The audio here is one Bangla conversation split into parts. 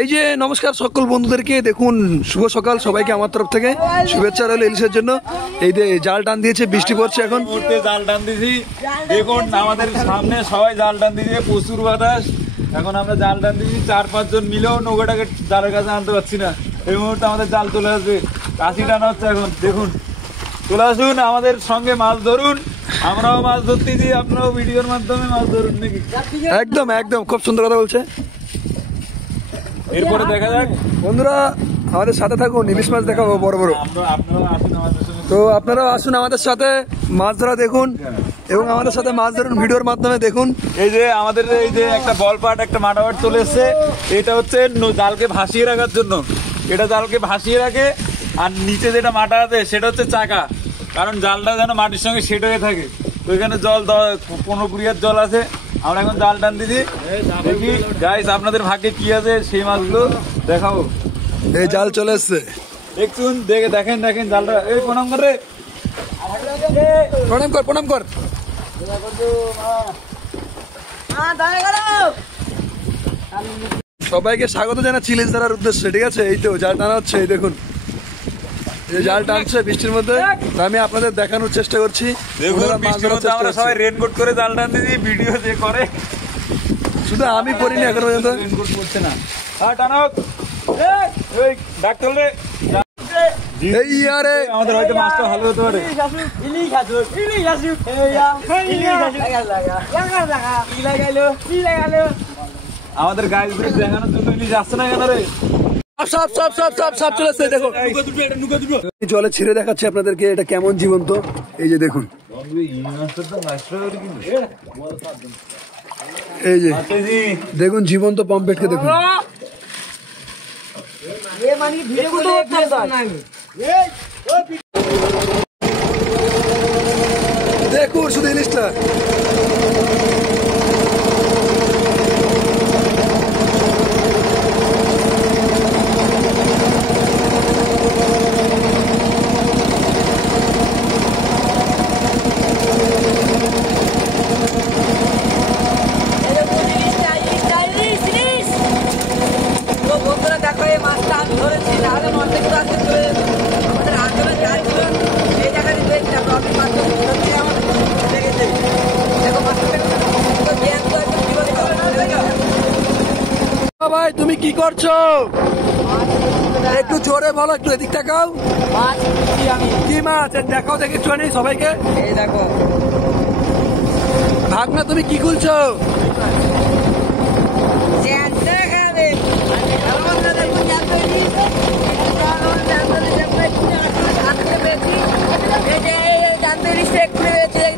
এই যে নমস্কার সকল বন্ধুদেরকে, দেখুন শুভ সকাল সবাইকে আমার তরফ থেকে শুভেচ্ছা রইল ইলিশের জন্য। এই যে জাল টান দিয়েছে, বৃষ্টি পড়ছে, এখন জাল টান দিয়েছি। দেখুন আমাদের সামনে সবাই জাল টান দিয়েছে, প্রচুর বাতাস। এখন আমরা জাল টান দিয়েছি, 4-5 জন মিলেও নৌকাটাকে জালের কাছে আনতে পারছি না। এই মুহূর্তে আমাদের জাল চলে আসবে, কাশি টানা হচ্ছে এখন। দেখুন চলে আসুন, আমাদের সঙ্গে মাছ ধরুন, আমরাও মাছ ধরতেছি, আপনারাও ভিডিওর মাধ্যমে মাছ ধরুন নাকি? একদম একদম খুব সুন্দর কথা বলছে। এরপরে দেখা যাক বন্ধুরা, আমাদের সাথে থাকুন, ইলিশ মাছ দেখাবো বড় বড়। আপনারা আসুন আমাদের সঙ্গে, তো আপনারাও আসুন আমাদের সাথে মাছ ধরা দেখুন এবং আমাদের সাথে মাছ ধরুন ভিডিওর মাধ্যমে দেখুন। এই যে আমাদের এই যে একটা বল পাট, একটা মাটা পাট চলে এসছে। এটা হচ্ছে জালকে ভাসিয়ে রাখার জন্য, এটা জালকে ভাসিয়ে রাখে। আর নিচে যেটা মাটা আছে সেটা হচ্ছে চাকা, কারণ জালটা যেন মাটির সঙ্গে সেট হয়ে থাকে। তো এখানে জল 15-20 জল আছে। আমরা এখন জাল টান দিছি, দেখি গাইস আপনাদের ভাগ্যে কি আছে সেই মাছগুলো দেখাবো। এই জাল চলে এসছে, দেখুন দেখেন জালটা। এই প্রণাম কর রে, প্রণাম কর প্রণাম কর। সবাইকে স্বাগত জানাচ্ছি ইলিশ ধরার উদ্দেশ্যে, ঠিক আছে? এই তো জাল টানা হচ্ছে, এই দেখুন এই জাল টানছে বৃষ্টির মধ্যে। আমি আপনাদের দেখানোর চেষ্টা করছি। আমরা সবাই রেনকোট করে জাল টান দিছি, ভিডিও যে করে। শুধু আমি করিনি এখন পর্যন্ত, রেনকোট পড়ছে না। টানক এই ডাক চল রে। এই আরে আমাদের হয়তো মাছটা ভালো হতে পারে। আমাদের গাইজ ব্রিজ দেখানোর জন্য ইলিশ আসছে না কেন রে? সব সব সব সব সব চলে এসছে, দেখো জলে ছিঁড়ে দেখাচ্ছি আপনাদেরকে এটা কেমন জীবন্ত। এই যে দেখুন, এই যে দেখুন জীবন্ত পম্পেটকে দেখুন। দেখুন শুধু ইলিশটা। ভাই তুমি কি করছো? একটু জোরে বলো, একটু এদিক দেখাও। কি মাছ দেখাও দেখি একটু সবাইকে। এই দেখো ভাগনা, তুমি কি খুলছো?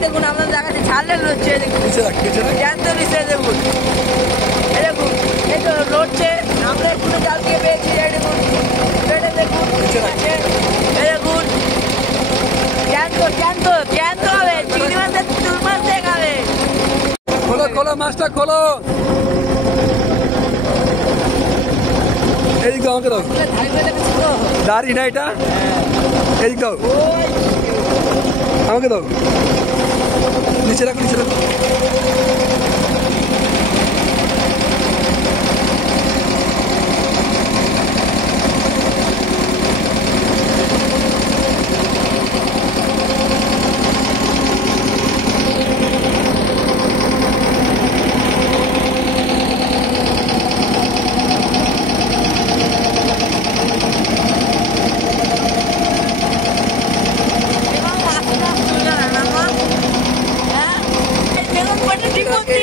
দেখুন আমরা জায়গাতে ছাড়লেন হচ্ছে, দেখুন দেখুন এই তো লড়ছে। আমরা একটু জাল দিয়ে পেয়েছি, দেখুন দেখুন দেখুন জ্যান্ত হবে, চিংড়ি মাছের চুল মাছ দেখাবে। খোলো খোলো মাছটা খোলো। এদিক দাও, আমাকে দাও। দাঁড়ি না এটা, এদিক দাও, আমাকে দাও। নিচে রাখো, নিচে রাখো।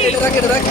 এটা রাখ, এটা রাখ।